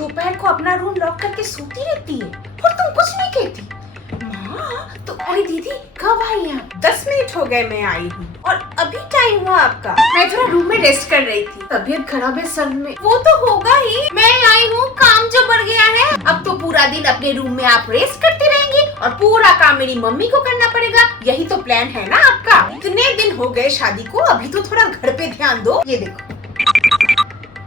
दोपहर को अपना रूम लॉक करके सोती रहती है और तुम कुछ नहीं कहती। माँ तो अरे दीदी कब आई हैं? 10 मिनट हो गए मैं आई हूँ और अभी टाइम हुआ आपका। मैं थोड़ा रूम में रेस्ट कर रही थी, तबीयत खराब है सर में। वो तो होगा ही, मैं आई हूँ, काम जो बढ़ गया है। अब तो पूरा दिन अपने रूम में आप रेस्ट करती रहेंगी और पूरा काम मेरी मम्मी को करना पड़ेगा। यही तो प्लान है ना आपका? इतने दिन हो गए शादी को, अभी तो थोड़ा घर पे ध्यान दो। ये देखो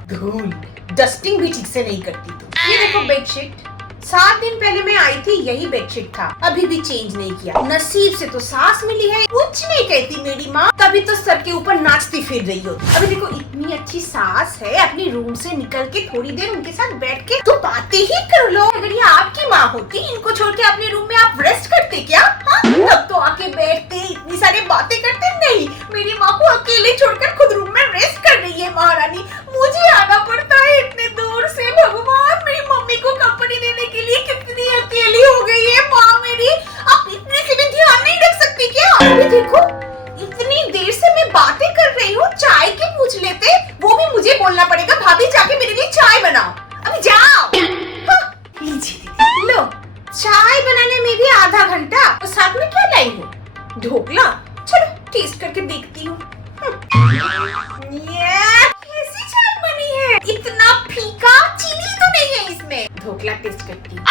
धूल, डस्टिंग भी ठीक से नहीं करती तुम। ये देखो बेडशीट, 7 दिन पहले मैं आई थी यही बेडशीट था, अभी भी चेंज नहीं किया। नसीब से तो सास मिली है, कुछ नहीं कहती मेरी माँ, तभी तो सर के ऊपर नाचती फिर रही हो। अभी देखो इतनी अच्छी सास है, अपने रूम से निकल के थोड़ी देर उनके साथ बैठ के तो बातें ही कर लो। अगर ये आपकी माँ होती, इनको छोड़ के अपने रूम में आप रेस्ट करते क्या? हाँ? तब तो आके बैठते, इतनी सारी बातें करते। नहीं, मेरी माँ को अकेले छोड़कर खुद रूम में रेस्ट कर रही है महारानी। मुझे आना पड़ता है इतने दूर से। भगवान, मेरी मम्मी को कंपनी देने के लिए कितनी अकेली हो गई है माँ मेरी। आप इतने से भी ध्यान नहीं रख सकती क्या? अभी देखो इतनी देर से मैं बातें कर रही हूँ, चाय की पूछ लेते। वो भी मुझे बोलना पड़ेगा, भाभी जाके मेरे लिए चाय बनाओ। अभी जाओ। लीजिए दीदी, लो चाय बनाने में भी आधा घंटा, और साथ में क्या लाई हो? ढोकला। चलो टेस्ट करके देखती हूँ। कैसी चाय बनी है? इतना फीका, चीनी तो नहीं है इसमें। ढोकला टेस्ट करती हूँ।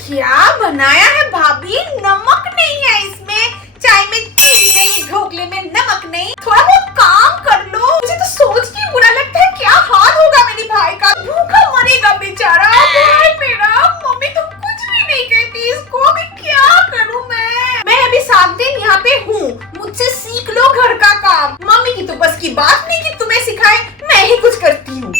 क्या बनाया है भाभी? नमक नहीं है इसमें। चाय में चीनी नहीं, ढोकले में नमक नहीं। थोड़ा बहुत काम कर लो। मुझे तो सोच के बुरा लगता है, क्या हाल होगा मेरे भाई का। भूखा मरेगा बेचारा भाई मेरा। मम्मी तो कुछ भी नहीं कहती इसको, अभी क्या करूं मैं अभी 7 दिन यहाँ पे हूँ, मुझसे सीख लो घर का काम। मम्मी की तो बस की बात नहीं कि तुम्हें सिखाए, मैं ही कुछ करती हूँ।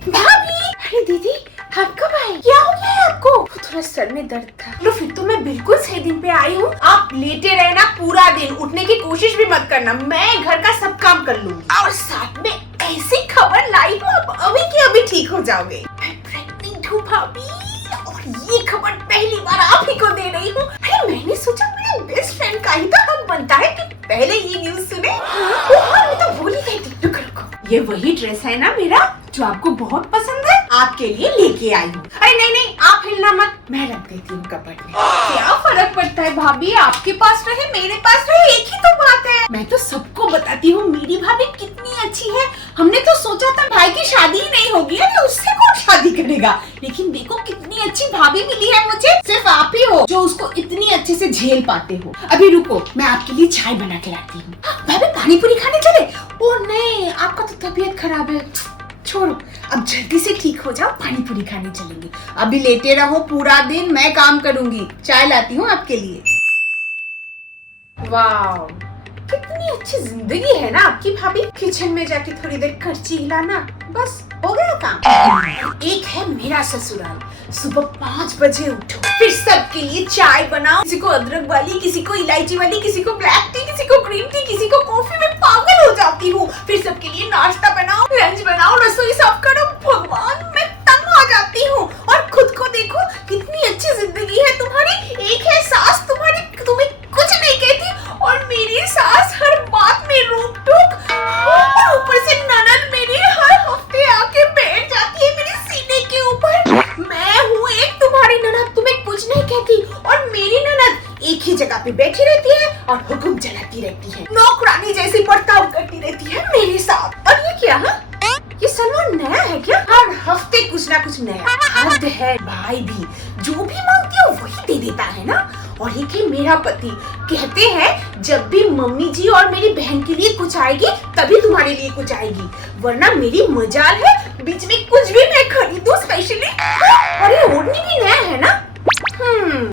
भाभी, अरे दीदी आप कब आए? क्या हो गया है आपको? थोड़ा सर में दर्द था। लो फिर तो मैं बिल्कुल सही दिन पे आई हूँ। आप लेटे रहना पूरा दिन, उठने की कोशिश भी मत करना, मैं घर का सब काम कर लूंगी। और साथ में ऐसी खबर लाई हूँ, आप अभी के अभी ठीक हो जाओगे। मैं प्रेग्नेंट हूँ भाभी, और ये खबर पहली बार आप ही को दे रही हूँ। अरे मैंने सोचा मेरे बेस्ट फ्रेंड का ही तो हक बनता है कि पहले ये न्यूज सुने। मैं तो भूल ही गई थी। रुको रुको, ये वही ड्रेस है ना मेरा, जो आपको बहुत पसंद है, आपके लिए लेके आई हूँ। अरे नहीं नहीं, आप हिलना मत, मैं रख देती हूँ कपट में। क्या फर्क पड़ता है भाभी, आपके पास रहे मेरे पास रहे, एक ही तो बात है। मैं तो सबको बताती हूँ मेरी भाभी कितनी अच्छी है। हमने तो सोचा था भाई की शादी ही नहीं होगी, अरे उससे कौन शादी करेगा। लेकिन देखो कितनी अच्छी भाभी मिली है मुझे, सिर्फ आप ही हो जो उसको इतनी अच्छे से झेल पाते हो। अभी रुको, मैं आपके लिए चाय बना के लाती हूँ। भाभी पानी पूरी खाने चले? ओ नहीं, आपका तो तबीयत खराब है, छोड़ो, अब जल्दी से ठीक हो जाओ, पानी पूरी खाने चलेंगे। अभी लेटे रहो पूरा दिन, मैं काम करूंगी। चाय लाती हूँ आपके लिए। वाह, कितनी अच्छी जिंदगी है ना आपकी भाभी। किचन में जाके थोड़ी देर करची हिलाना, बस हो गया काम। एक है मेरा ससुराल, सुबह 5 बजे उठो, फिर सबके लिए चाय बनाओ। किसी को अदरक वाली, किसी को इलायची वाली, किसी को ब्लैक टी, किसी को ग्रीन टी, किसी को कॉफी। में पागल हो जाती हूँ। फिर सबके लिए नाश्ता बनाओ, लंच बनाओ, रसोई साफ करो। भगवान, मैं तंग आ जाती हूँ। और खुद को देखो, कितनी अच्छी जिंदगी है तुम्हारी। एक है सास तुम्हारी, तुम्हें कुछ नहीं कहती, और मेरी सास हर बात में रोक टोक। ऊपर से ननद मेरी हर हफ्ते आके बैठ जाती है मेरे सीने के ऊपर। मैं हूँ एक तुम्हारी ननद, तुम्हें कुछ नहीं कहती, और मेरी ननद एक ही जगह पे बैठी रहती है और हुक्म चलाती रहती है, नौकरानी जैसी बर्ताव करती रहती है मेरे साथ। और ये क्या है? ये सलमान नया है क्या? हर हफ्ते कुछ ना कुछ नया। हद है भाई भी, जो भी मांगती हो वही दे देता है ना। और एक है मेरा पति, कहते हैं जब भी मम्मी जी और मेरी बहन के लिए कुछ आएगी तभी तुम्हारे लिए कुछ आएगी, वरना मेरी मजाल है बीच में कुछ भी मैं खरीदूं स्पेशली। और ये ओढ़नी भी नया है ना।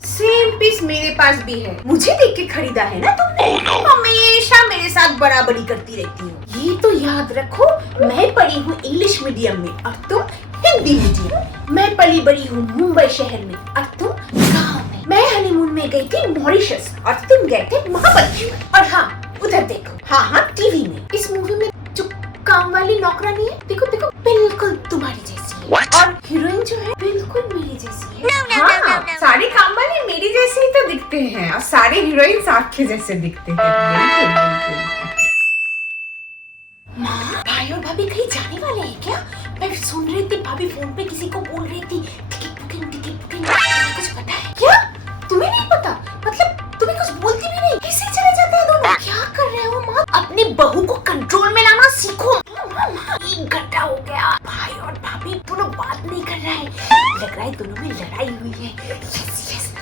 सेम पीस मेरे पास भी है, मुझे देख के खरीदा है ना तुमने। हमेशा मेरे साथ बराबरी करती रहती हो। ये तो याद रखो, मैं पढ़ी हूँ इंग्लिश मीडियम में और तुम हिंदी मीडियम। मैं पली बड़ी हूँ मुंबई शहर में और तुम गाँव में। मैं हनीमून में गई थी मॉरिशस और तुम गए थे महाबलेश्वर। और हाँ उधर देखो, हाँ टीवी में, इस मूवी में जो काम वाली नौकरानी है, देखो देखो बिल्कुल तुम्हारी जैसी है। और हीरोइन जो है बिल्कुल मेरी जैसी है। हाँ, सारे काम वाले मेरी जैसे ही तो दिखते हैं और सारे हीरोइन आपके जैसे दिखते हैं। माँ, भाई और भाभी कहीं जाने वाले हैं क्या? मैं सुन रही थी भाभी फोन पे किसी को बोल रही थी टिकट बुकिंग। कुछ पता है क्या? तुम्हें नहीं पता? मतलब तुम्हें कुछ बोलती भी नहीं, ऐसे चले जाते हैं दोनों। क्या कर रहे हो माँ? अपनी बहू को कंट्रोल में लाना सीखो। 1 घंटा हो गया, भाई और भाभी दोनों बात नहीं कर रहे हैं। लग रहा है दोनों में लड़ाई हुई है। यस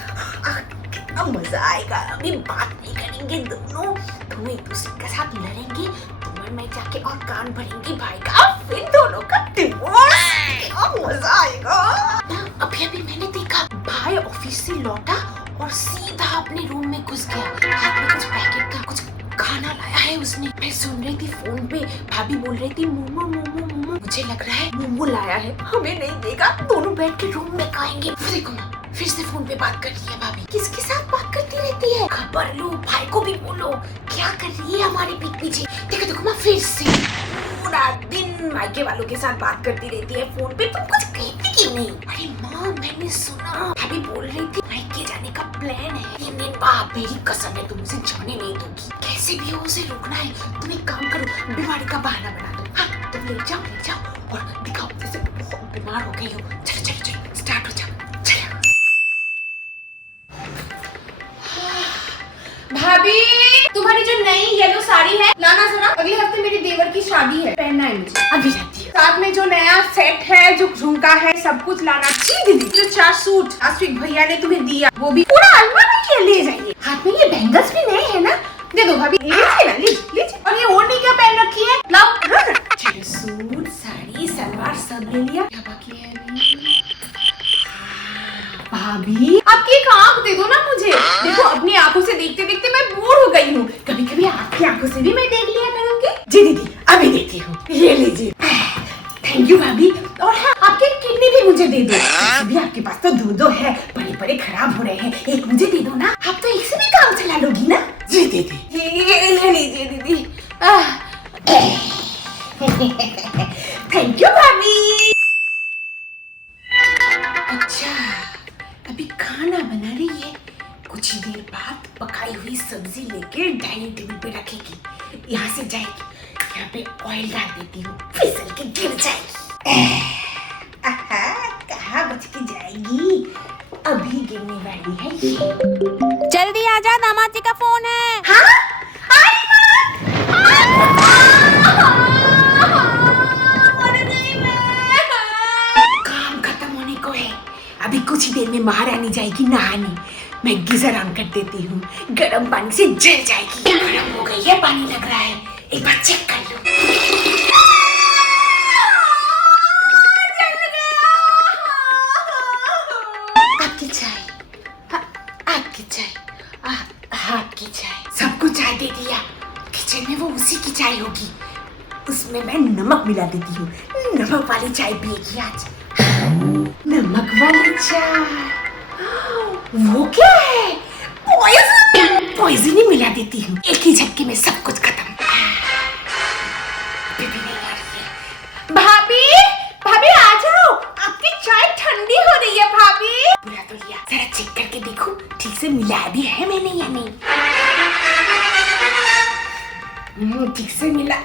कितना मजा आएगा। अभी बात नहीं करेंगे दोनों एक दूसरे के साथ लड़ेंगे। तुम और मैं जाके और कान भरेंगे भाई का, फिर दोनों का डिवोर्स। क्या मजा आएगा। अभी मैंने देखा भाई ऑफिस से लौटा और सीधा अपने रूम में घुस गया। हाथ में कुछ पैकेट था, कुछ खाना लाया है उसने। मैं सुन रही थी फोन पे भाभी बोल रही थी मोमो। मुझे लग रहा है मोमो लाया है, हमें नहीं देगा। दोनों बैठ के रूम में खाएंगे। देखो ना फिर से फोन पे बात कर रही है भाभी। किसके साथ बात करती रहती है? खबर लो, भाई को भी बोलो क्या कर रही है हमारे पीठ पीछे। देखो माँ फिर से पूरा दिन मायके वालों के साथ बात करती रहती है फोन पे। तुम कुछ कहती क्यों नहीं? अरे माँ मैंने सुना भाभी बोल रही थी मायके जाने का प्लान है 3 दिन बाद। मेरी कसम है तुम उसे जाने नहीं दोगी। कैसे भी हो उसे रोकना है। तुम एक काम करो, बीमारी का बहाना बना दो। हाँ तुम ले जाओ और दिखाओ जैसे बहुत बीमार हो गई हो। चलो स्टार्ट हो जाओ। भाभी तुम्हारी जो नई येलो साड़ी है लाना जरा। अगले हफ्ते मेरी देवर की शादी है, पहनना है मुझे। अभी जाती है। साथ में जो नया सेट है, जो झुमका है, सब कुछ लाना। जी दीदी जो 4 सूट आश्विक भैया ने तुम्हें दिया वो भी पूरा अलमारी के ले जाइए। हाथ में ये बैंगल्स भी नए है ना, दे दो भाभी। लीजिए ना लीजिए। और ये ओढ़नी क्या पहन रखी है? लाओ। चलो सूट साड़ी सलवार सब ले लिया, क्या बाकी है अभी? भाभी आपकी एक आँख दे दो ना मुझे। देखो अपनी आंखों से देखते देखते मैं बोर हो गई हूँ। कभी कभी आपकी आंखों से भी मैं देख लिया करूँगी। जी दीदी अभी देती हूँ, ये लीजिए। थैंक यू भाभी। और हाँ आपके किडनी भी मुझे दे दो। भी आपके पास तो 2 है, बड़े खराब हो रहे हैं। एक मुझे दे दो ना, आप तो एक से भी काम चला लोगी ना। जी दीदी ये लीजिए दीदी। थैंक यू भाभी। अच्छा अभी खाना बना रही है, कुछ ही देर बाद पकाई हुई सब्जी लेके डाइनिंग टेबल पे रखेगी। यहाँ से जाएगी, यहाँ पे ऑयल डाल देती हूँ, फिसल के गिर जाएगी। कहाँ बच के जाएगी, अभी गिरने वाली है ये। जल्दी आजा, दामाद जी का फोन है। हाँ? काम खत्म होने को है, अभी कुछ ही देर में महारानी जाएगी नहाने। मैं गीजर ऑन कर देती हूँ, गर्म पानी से जल जाएगी। गर्म हो गई है, पानी लग रहा है, एक बार चेक कर लो। आपकी चाय, आपकी चाय, आपकी चाय। सबको चाय दे दिया। किचन में वो उसी की चाय होगी, उसमें मैं नमक मिला देती हूँ। नमक वाली चाय पिएगी आज। नमक वाली चाय, वो क्या है? पॉइजन ही मिला देती हूँ, एक ही झटके में सब कुछ खत्म। भी नहीं आ रही है। भाभी आ जाओ, आपकी चाय ठंडी हो रही है। भाभी बुला तो लिया, जरा चेक करके देखो ठीक से मिला भी है मैंने या नहीं। ठीक से मिला।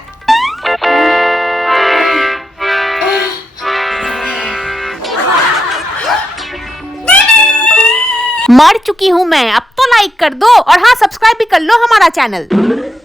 मर चुकी हूँ मैं, अब तो लाइक कर दो और हाँ सब्सक्राइब भी कर लो हमारा चैनल।